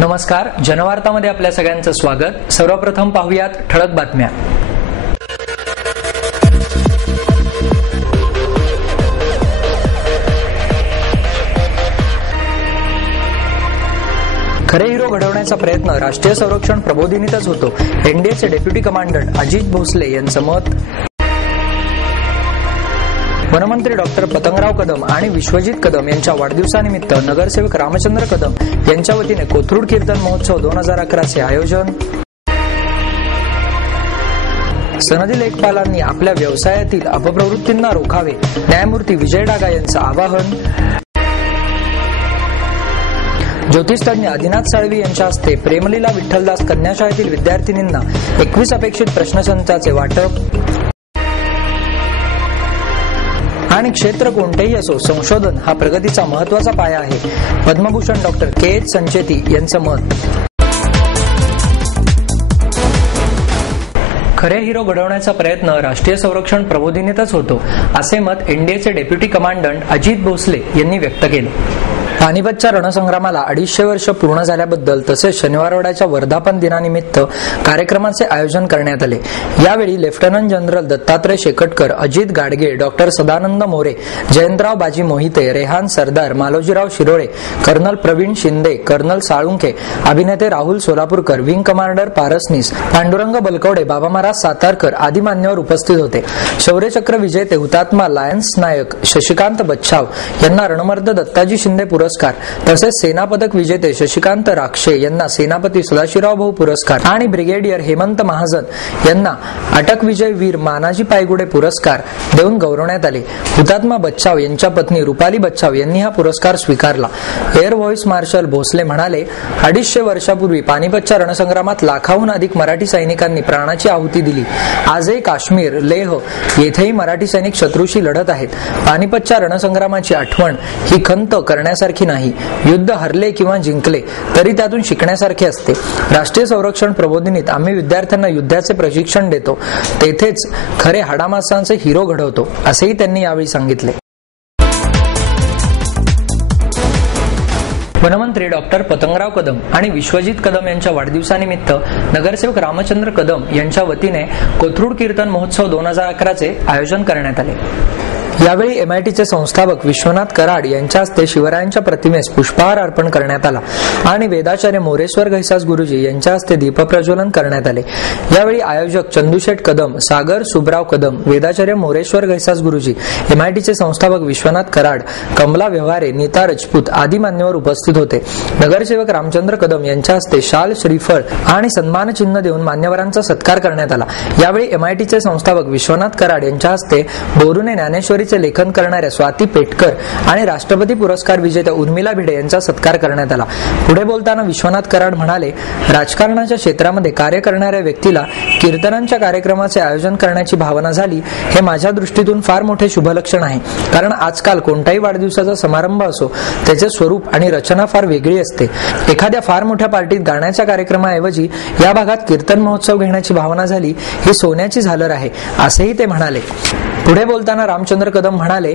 नमस्कार, जनवार्तामध्ये आपल्या सगळ्यांचं स्वागत। सर्वप्रथम पाहूयात ठळक बातम्या। खरे हिरो घडवण्याचा प्रयत्न राष्ट्रीय संरक्षण प्रबोधिनीतच होतो, एनडीएचे डेप्युटी कमांडंट अजित भोसले यांचं मत। वनमंत्री डॉक्टर पतंगराव कदम आणि विश्वजित कदम यांच्या वाढदिवसानिमित्त नगरसेवक रामचंद्र कदम यांच्या वतीने कोथरूड कीर्तन महोत्सव 2011 चे आयोजन। सनदी लेखपालांनी आपल्या व्यवसायातील अपप्रवृत्तींना रोखावे, न्यायमूर्ती विजय डागा यांचं आवाहन। ज्योतिषतज्ञ आदिनाथ साळवी यांच्या हस्ते प्रेमलीला विठ्ठलदास कन्या शाळेतील विद्यार्थिनींना 21 अपेक्षित प्रश्नसंचाचे वाटप। आणि क्षेत्र कोणतेही असो, संशोधन हा प्रगतीचा महत्त्वाचा पाया आहे, पद्मभूषण डॉक्टर के.एच. संचेती यांचं मत। खरे हिरो घडवण्याचा प्रयत्न राष्ट्रीय संरक्षण प्रबोधिनीतच होतो, असे मत एनडीएचे डेप्युटी कमांडंट अजित भोसले यांनी व्यक्त केले। पानिपतच्या रणसंग्रामाला 250 वर्ष पूर्ण झाल्याबद्दल तसेच शनिवारवाड्याच्या वर्धापन दिनानिमित्त कार्यक्रमाचे आयोजन करण्यात आले। यावेळी lieutenant general Dattatray Shekatkar, Ajit Gadge, doctor Sadanand More, Jayantrao Baji Mohite, Rehan Sardar, Malojirao Shirole, colonel Pravin Shinde, colonel Salunkhe, अभिनेते राहुल सोलापूरकर, विंग कमांडर पारसनीस, पांडुरंग बलकवडे, बाबा महाराज सातारकर आदी मान्यवर उपस्थित होते। शौर्यचक्र विजेते हुतात्मा लायन्स नायक शशिकांत बच्छाव यांना रणमर्द दत्ताजी शिंदे पुरस्कार, तसेच सेना पदक विजेते शशिकांत राक्षे यांना सेनापती सदाशिवराव भाऊ पुरस्कार आणि ब्रिगेडियर हेमंत महाजन यांना अटक विजय वीर मानाजी पायगुडे पुरस्कार देऊन गौरवण्यात आले। हुतात्मा बच्छाव यांच्या पत्नी रुपाली बच्छाव यांनी हा पुरस्कार स्वीकारला। एअर व्हाईस मार्शल भोसले म्हणाले, 250 वर्षापूर्वी पानिपतच्या रणसंग्रामात लाखाहून अधिक मराठी सैनिकांनी प्राणाची आहुती दिली। आजही काश्मीर, लेह येथेही मराठी सैनिक शत्रूशी लढत आहेत। पानिपतच्या रणसंग्रामाची आठवण ही खंत करण्यासारखी नाही, युद्ध हरले किंवा जिंकले तरी त्यातून शिकण्यासारखे असते। राष्ट्रीय संरक्षण प्रबोधिनीत आम्ही विद्यार्थ्यांना युद्धाचे प्रशिक्षण देतो, तेथेच खरे हाडामासांचे हिरो घडवतो, असेही त्यांनी यावेळी सांगितले। वनमंत्री डॉक्टर पतंगराव कदम आणि विश्वजित कदम यांच्या वाढदिवसानिमित्त नगरसेवक रामचंद्र कदम यांच्या वतीने कोथरूड कीर्तन महोत्सव 2011 चे आयोजन करण्यात आले। यावेळी एमआयटीचे संस्थापक विश्वनाथ कराड यांच्या हस्ते शिवरायांच्या प्रतिमेस पुष्पहार अर्पण करण्यात आला आणि वेदाचार्य मोरेश्वर घैसास गुरुजी यांच्या हस्ते दीपप्रज्वलन करण्यात आले। यावेळी आयोजक चंदूशेठ कदम, सागर सुबराव कदम, वेदाचार्य मोरेश्वर घैसास गुरुजी, एमआयटीचे संस्थापक विश्वनाथ कराड, कमला व्यवहारे, नीता राजपूत आदी मान्यवर उपस्थित होते। नगरसेवक रामचंद्र कदम यांच्या हस्ते शाल, श्रीफळ आणि सन्मान चिन्ह देऊन मान्यवरांचा सत्कार करण्यात आला। यावेळी एमआयटीचे संस्थापक विश्वनाथ कराड यांच्या हस्ते बोरुने ज्ञानेश्वरी लेखन करणाऱ्या स्वाती पेटकर आणि राष्ट्रपती पुरस्कार विजेत्या उर्मिला भिडे यांचा सत्कार करण्यात आला। पुढे बोलताना विश्वनाथ कराड म्हणाले, राजकारणाच्या क्षेत्रामध्ये कार्य करणाऱ्या व्यक्तीला कीर्तनांच्या कार्यक्रमाचे आयोजन करण्याची भावना झाली, हे माझ्या दृष्टीतून फार मोठे शुभलक्षण आहे, कारण आजकाल कोणताही वाढदिवसाचा समारंभ असो, त्याचे स्वरूप आणि रचना फार वेगळी असते। एखाद्या फार मोठ्या पार्टीत गाण्याच्या कार्यक्रमाऐवजी या भागात कीर्तन महोत्सव घेण्याची भावना झाली, ही सोन्याची झालर आहे, असेही ते म्हणाले। पुढे बोलताना रामचंद्र कदम म्हणाले,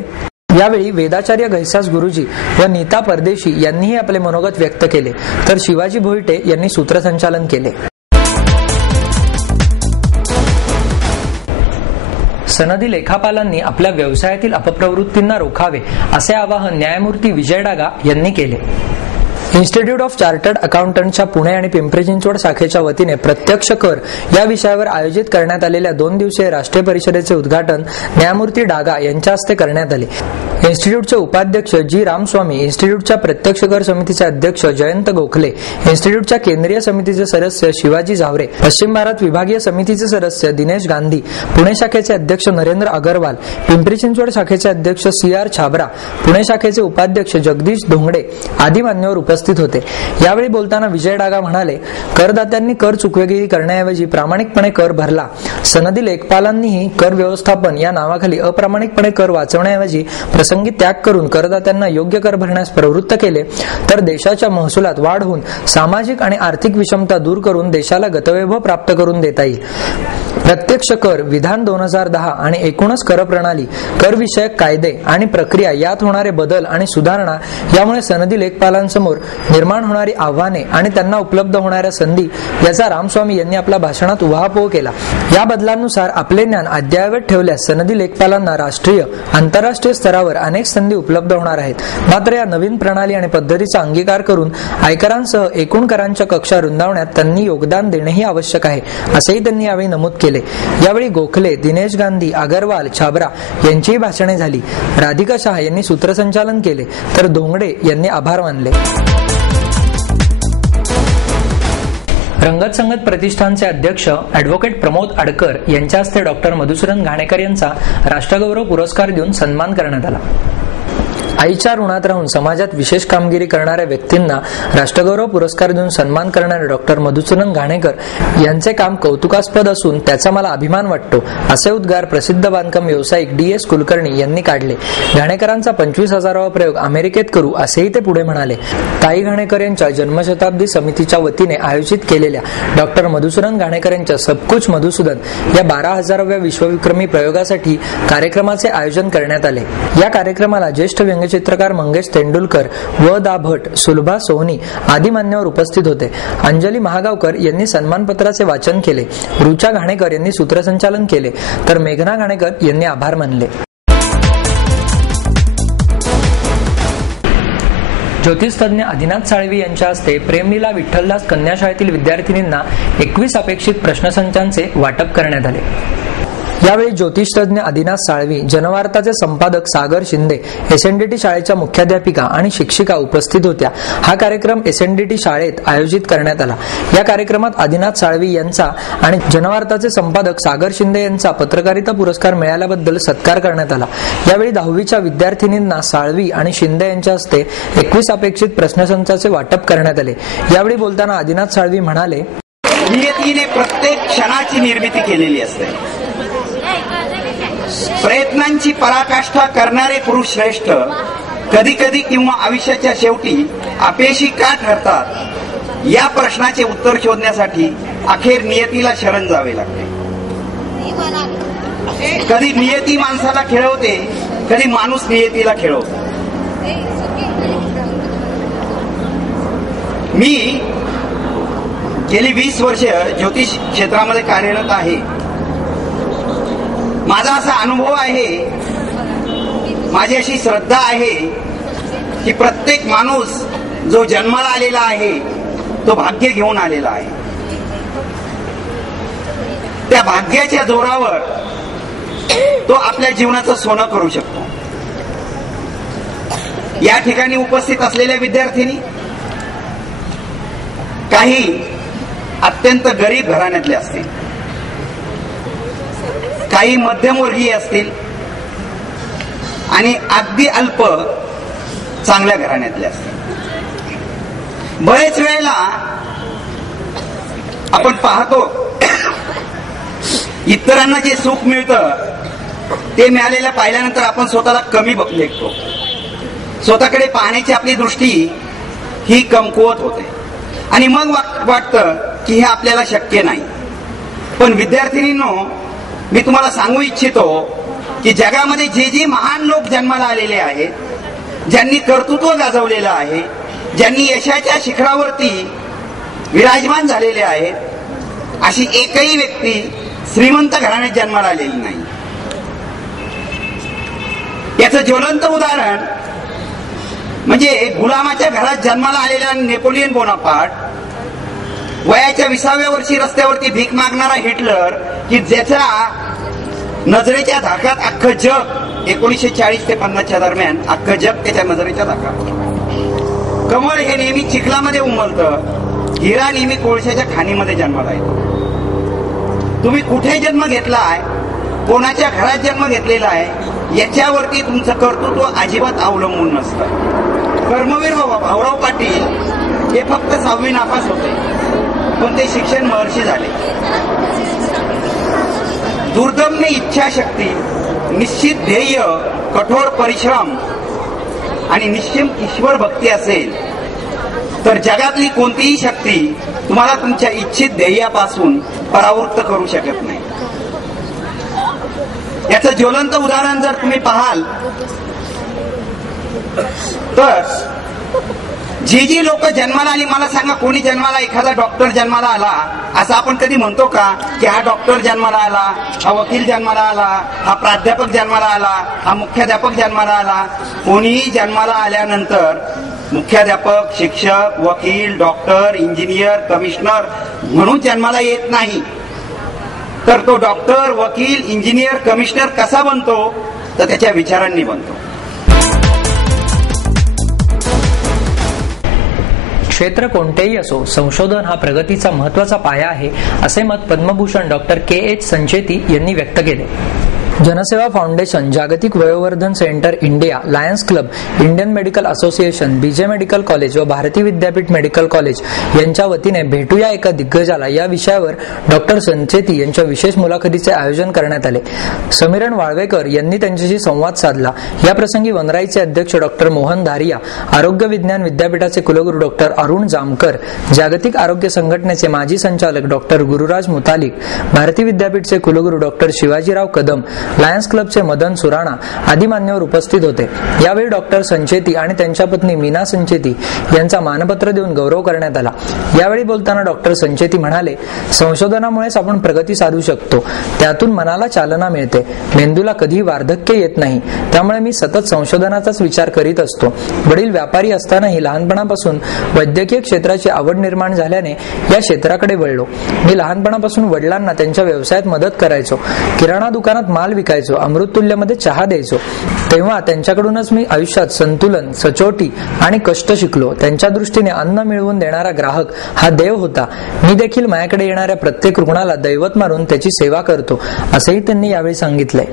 यावेळी वेदाचार्य घैसास गुरुजी व नीता परदेशी यांनीही आपले मनोगत व्यक्त केले, तर शिवाजी भोईटे यांनी सूत्रसंचालन केले। सनदी लेखापालांनी आपल्या व्यवसायातील अपप्रवृत्तींना रोखावे, असे आवाहन न्यायमूर्ती विजय डागा यांनी केले। इन्स्टिट्यूट ऑफ चार्टर्ड अकाउंटंटच्या पुणे आणि पिंपरी चिंचवड शाखेच्या वतीने प्रत्यक्ष कर या विषयावर आयोजित करण्यात आलेल्या 2 दिवसीय राष्ट्रीय परिषदेचे उद्घाटन न्यायमूर्ती डागा यांच्या हस्ते करण्यात आले। इन्स्टिट्यूटचे उपाध्यक्ष जी रामस्वामी, इन्स्टिट्यूटच्या प्रत्यक्ष कर समितीचे अध्यक्ष जयंत गोखले, इन्स्टिट्यूटच्या केंद्रीय समितीचे सदस्य शिवाजी जावरे, पश्चिम भारत विभागीय समितीचे सदस्य दिनेश गांधी, पुणे शाखेचे अध्यक्ष नरेंद्र अगरवाल, पिंपरी चिंचवड शाखेचे अध्यक्ष CR छाबरा, पुणे शाखेचे उपाध्यक्ष जगदीश धोंगडे आदी मान्यवर उपस्थित होते। यावेळी बोलताना विजय डागा म्हणाले, करदात्यांनी कर चुकवेगिरी करण्याऐवजी प्रामाणिकपणे कर भरला। सनदी लेखपालांनीही कर व्यवस्थापन या नावाखाली अप्रामाणिकपणे कर वाचवण्याऐवजी प्रसंगी त्याग करून करदात्यांना योग्य कर भरण्यास प्रवृत्त केले तर देशाच्या महसुलात वाढ होऊन सामाजिक आणि आर्थिक विषमता दूर करून देशाला गतवैभव प्राप्त करून देता येईल. प्रत्यक्ष कर विधान 2010 आणि एकूणच कर प्रणाली, कर विषयक कायदे आणि प्रक्रिया यात होणारे बदल आणि सुधारणा यामुळे सनदी लेखपालांसमोर निर्माण होणारी आव्हाने आणि त्यांना उपलब्ध होणाऱ्या संधी याचा रामस्वामी यांनी आपल्या भाषणात उहापोह केला. या बदलांनुसार आपले ज्ञान अद्ययावत ठेवल्यास सनदी लेखपालांना राष्ट्रीय आंतरराष्ट्रीय स्तरावर अनेक संधी उपलब्ध होणार आहेत. मात्र या नवीन प्रणाली आणि पद्धतीचा अंगीकार करून आयकरांसह एकूण करांच्या कक्षा रुंदावण्यात त्यांनी योगदान देणेही आवश्यक आहे, असेही त्यांनी यावेळी नमूद केले. यावेळी गोखले, दिनेश गांधी, अगरवाल, छाबरा यांचीही भाषणे झाली. राधिका शहा यांनी सूत्रसंचालन केले तर धोंगडे यांनी आभार मानले. रंगत संगत प्रतिष्ठानचे अध्यक्ष ॲडव्होकेट प्रमोद आडकर यांच्या हस्ते डॉक्टर मधुसूदन घाणेकर यांचा राष्ट्रगौरव पुरस्कार देऊन सन्मान करण्यात आला. आईच्या ऋणात राहून समाजात विशेष कामगिरी करणाऱ्या व्यक्तींना राष्ट्रगौरव पुरस्कार देऊन सन्मान करणारे डॉक्टर मधुसूदन घाणेकर यांचे काम कौतुकास्पद असून त्याचा मला अभिमान वाटतो, असे उद्गार प्रसिद्ध बांधकाम व्यावसायिक DS कुलकर्णी यांनी काढले. घाणेकरांचा 25,000वा प्रयोग अमेरिकेत करू असेही ते पुढे म्हणाले. ताई घाणेकर यांच्या जन्मशताब्दी समितीच्या वतीने आयोजित केलेल्या डॉक्टर मधुसूदन घाणेकर यांच्या सबकुछ मधुसूदन या 12,000व्या विश्वविक्रमी प्रयोगासाठी कार्यक्रमाचे आयोजन करण्यात आले. या कार्यक्रमाला ज्येष्ठ चित्रकार मंगेश तेंडुलकर, व दा भट, सुलभा सोहनी आदी मान्यवर उपस्थित होते. अंजली महागावकर यांनी सन्मानपत्राचे वाचन केले. रुचा घाणेकर यांनी सूत्रसंचालन केले तर मेघना घाणेकर यांनी आभार मानले. ज्योतिषतज्ञ आदिनाथ साळवी यांच्या हस्ते प्रेमलीला विठ्ठलदास कन्या शाळेतील विद्यार्थिनींना 21 अपेक्षित प्रश्नसंचांचे वाटप करण्यात आले. यावेळी ज्योतिषतज्ञ आदिनाथ साळवी, जनवार्ताचे संपादक सागर शिंदे, SNDT शाळेच्या मुख्याध्यापिका आणि शिक्षिका उपस्थित होत्या. हा कार्यक्रम SNDT शाळेत आयोजित करण्यात आला. या कार्यक्रमात आदिनाथ साळवी यांचा आणि जनवार्ताचे संपादक सागर शिंदे यांचा पत्रकारिता पुरस्कार मिळाल्याबद्दल सत्कार करण्यात आला. यावेळी 10वीच्या विद्यार्थिनींना साळवी आणि शिंदे यांच्या हस्ते 21 अपेक्षित प्रश्नसंचाचे वाटप करण्यात आले. यावेळी बोलताना आदिनाथ साळवी म्हणाले, नियतीने प्रत्येक क्षणाची निर्मिती केलेली असते. प्रयत्नांची पराकाष्ठा करणारे पुरुष श्रेष्ठ कधी कधी किंवा आयुष्याच्या शेवटी अपयशी का ठरतात या प्रश्नाचे उत्तर शोधण्यासाठी अखेर नियतीला शरण जावे लागते. कधी नियती माणसाला खेळवते, कधी माणूस नियतीला खेळवतो. मी गेली 20 वर्ष ज्योतिष क्षेत्रामध्ये कार्यरत आहे. माझा असा अनुभव आहे, माझी अशी श्रद्धा आहे की प्रत्येक माणूस जो जन्माला आलेला आहे तो भाग्य घेऊन आलेला आहे. त्या भाग्याच्या जोरावर तो आपल्या जीवनाचं सोनं करू शकतो. या ठिकाणी उपस्थित असलेल्या विद्यार्थिनी काही अत्यंत गरीब घराण्यातले असतील, काही मध्यमवर्गीय असतील आणि अगदी अल्प चांगल्या घराण्यातले असतील. बरेच वेळेला आपण पाहतो इतरांना जे सुख मिळतं ते मिळालेलं पाहिल्यानंतर आपण स्वतःला कमी लेखतो. स्वतःकडे पाहण्याची आपली दृष्टी ही कमकुवत होते आणि मग वाटतं की हे आपल्याला शक्य नाही. पण विद्यार्थिनींनो, मी तुम्हाला सांगू इच्छितो की जगामध्ये जे जे महान लोक जन्माला आलेले आहेत, ज्यांनी कर्तृत्व गाजवलेलं आहे, ज्यांनी यशाच्या शिखरावरती विराजमान झालेले आहेत, अशी एकही व्यक्ती श्रीमंत घराण्यात जन्माला आलेली नाही. याचं ज्वलंत उदाहरण म्हणजे गुलामाच्या घरात जन्माला आलेला नेपोलियन बोनापार्ट, वयाच्या 20व्या वर्षी रस्त्यावरती भीक मागणारा हिटलर, की ज्याच्या नजरेच्या धाकात अख्खं जग 1940 ते 50च्या दरम्यान अख्खं जग त्याच्या नजरेच्या धाकात. कमळ हे नेहमी चिखलामध्ये उमलतं, हिरा नेहमी कोळशाच्या खाणीमध्ये जन्माला येतो. तुम्ही कुठे जन्म घेतलाय, कोणाच्या घरात जन्म घेतलेला आहे याच्यावरती तुमचं कर्तृत्व अजिबात अवलंबून नसतं. कर्मवीर भाऊराव पाटील हे फक्त 6वी नापास होते, पण ते शिक्षण महर्षी झाले. दुर्दम्य इच्छाशक्ती, निश्चित ध्येय कठोर परिश्रम आणि निश्चिम ईश्वर भक्ती असेल तर जगातली कोणतीही शक्ती तुम्हाला तुमच्या इच्छित ध्येयापासून परावृत्त करू शकत नाही. याचं ज्वलंत उदाहरण जर तुम्ही पाहाल तर जी लोक जन्माला आली, मला सांगा कोणी जन्माला, एखादा डॉक्टर जन्माला आला असं आपण कधी म्हणतो का की हा डॉक्टर जन्माला आला, हा वकील जन्माला आला, हा प्राध्यापक जन्माला आला, हा मुख्याध्यापक जन्माला आला? कोणीही जन्माला आल्यानंतर मुख्याध्यापक, शिक्षक, वकील, डॉक्टर, इंजिनियर, कमिशनर म्हणून जन्माला येत नाही. तर तो डॉक्टर, वकील, इंजिनियर, कमिशनर कसा बनतो? तर त्याच्या विचारांनी बनतो. क्षेत्र कोणतेही असो, संशोधन हा प्रगतीचा महत्वाचा पाया आहे, असे मत पद्मभूषण डॉक्टर के.एच. संचेती यांनी व्यक्त केले. Janseva foundation, Jagtik Vayovardhan center India, lions club, Indian medical association, BJ medical college व भारती विद्यापीठ मेडिकल कॉलेज यांच्या वतीने भेटूया एका दिग्गजाला या विषयावर डॉक्टर संचेती यांच्या विशेष मुलाखतीचे आयोजन करण्यात आले. समीरण वाळवेकर यांनी त्यांच्याशी संवाद साधला. या प्रसंगी वनराईचे अध्यक्ष डॉक्टर मोहन धारिया, आरोग्य विज्ञान विद्यापीठाचे कुलगुरू डॉक्टर अरुण जामकर, जागतिक आरोग्य संघटनेचे माजी संचालक डॉक्टर गुरुराज मुतालिक, भारती विद्यापीठचे कुलगुरू डॉक्टर शिवाजीराव कदम, लायन्स क्लबचे मदन सुराणा आदी मान्यवर उपस्थित होते. यावेळी डॉक्टर संचेती आणि त्यांच्या पत्नी मीना संचेती यांचा मानपत्र देऊन गौरव करण्यात आला. यावेळी बोलताना डॉक्टर संचेती म्हणाले, संशोधनामुळेच आपण प्रगती साधू शकतो. त्यातून मनाला चालना मिळते. मेंदूला कधीही वार्धक्य येत नाही. त्यामुळे मी सतत संशोधनाचाच विचार करीत असतो. वडील व्यापारी असतानाही लहानपणापासून वैद्यकीय क्षेत्राची आवड निर्माण झाल्याने या क्षेत्राकडे वळलो. मी लहानपणापासून वडिलांना त्यांच्या व्यवसायात मदत करायचो. किराणा दुकानात माल विकायचो, अमृततुल्यमध्ये चहा द्यायचो. तेव्हा त्यांच्याकडूनच मी आयुष्यात संतुलन, सचोटी आणि कष्ट शिकलो. त्यांच्या दृष्टीने अन्न मिळवून देणारा ग्राहक हा देव होता. मी देखील माझ्याकडे येणाऱ्या प्रत्येक रुग्णाला दैवत मानून त्याची सेवा करतो, असेही त्यांनी यावेळी सांगितले.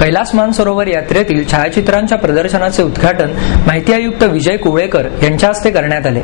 कैलास मानसरोवर यात्रेतील छायाचित्रांच्या प्रदर्शनाचे उद्घाटन माहिती आयुक्त विजय कुवळेकर यांच्या हस्ते करण्यात आले.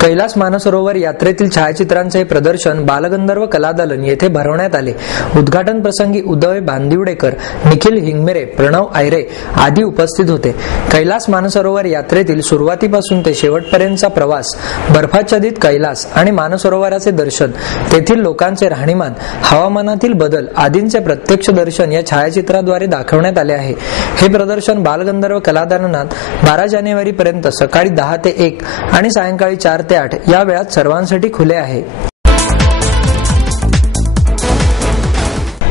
कैलास मानसरोवर यात्रेतील छायाचित्रांचे हे प्रदर्शन बालगंधर्व कलादालन येथे भरवण्यात आले. उद्घाटन प्रसंगी उदय बांदिवडेकर, निखिल हिंगमिरे, प्रणव आयरे आदी उपस्थित होते. कैलास मानसरोवर यात्रेतील सुरुवातीपासून ते शेवटपर्यंतचा प्रवास, बर्फाच्छादित कैलास आणि मानसरोवराचे दर्शन, तेथील लोकांचे राहणीमान, हवामानातील बदल आदींचे प्रत्यक्ष दर्शन या छायाचित्राद्वारे दाखवण्यात आले आहे. हे प्रदर्शन बालगंधर्व कलादालनात 12 जानेवारी पर्यंत सकाळी 10 ते 1 आणि सायंकाळी 4 ते 8 या वेळात सर्वांसाठी खुले आहे.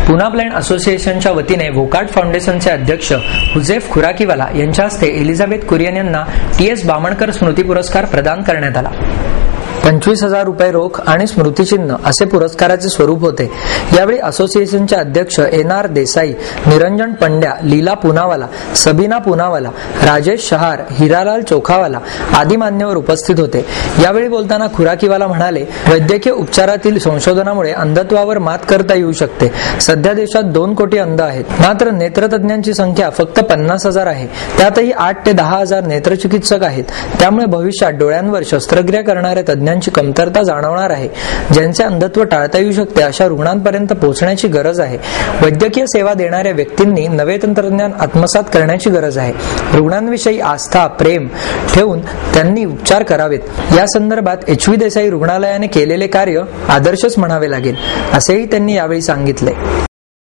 पुना ब्लाइंड असोसिएशनच्या वतीने वोकार्ड फाउंडेशनचे अध्यक्ष हुजेफ खुराकीवाला यांच्या हस्ते एलिझाबेथ कुरियन यांना टी.एस. बामणकर स्मृती पुरस्कार प्रदान करण्यात आला. 25,000 रुपये रोख आणि स्मृतिचिन्ह असे पुरस्काराचे स्वरूप होते. यावेळी असोसिएशनचे अध्यक्ष एन.आर. देसाई, निरंजन पंड्या, लीला पुनावाला, सबीना पुनावाला, राजेश शहार, हिरालाल चोखावाला आदी मान्यवर उपस्थित होते. यावेळी बोलताना खुराकीवाला म्हणाले, वैद्यकीय उपचारातील संशोधनामुळे अंधत्वावर मात करता येऊ शकते. सध्या देशात 2 कोटी अंध आहेत, मात्र नेत्रतज्ञांची संख्या फक्त 50,000 आहे. त्यातही 8 ते 10,000 नेत्रचिकित्सक आहेत. त्यामुळे भविष्यात डोळ्यांवर शस्त्रक्रिया करणाऱ्या तज्ञांची कमतरता जाणवणार आहे. ज्यांचे अंधत्व टाळता येऊ शकते अशा रुग्णांपर्यंत पोहोचण्याची गरज आहे. वैद्यकीय सेवा देणाऱ्या व्यक्तींनी नवे तंत्रज्ञान आत्मसात करण्याची गरज आहे. रुग्णांविषयी आस्था, प्रेम ठेवून त्यांनी उपचार करावेत. या संदर्भात एच.व्ही. देसाई रुग्णालयाने केलेले कार्य आदर्शच म्हणावे लागेल, असेही त्यांनी यावेळी सांगितले.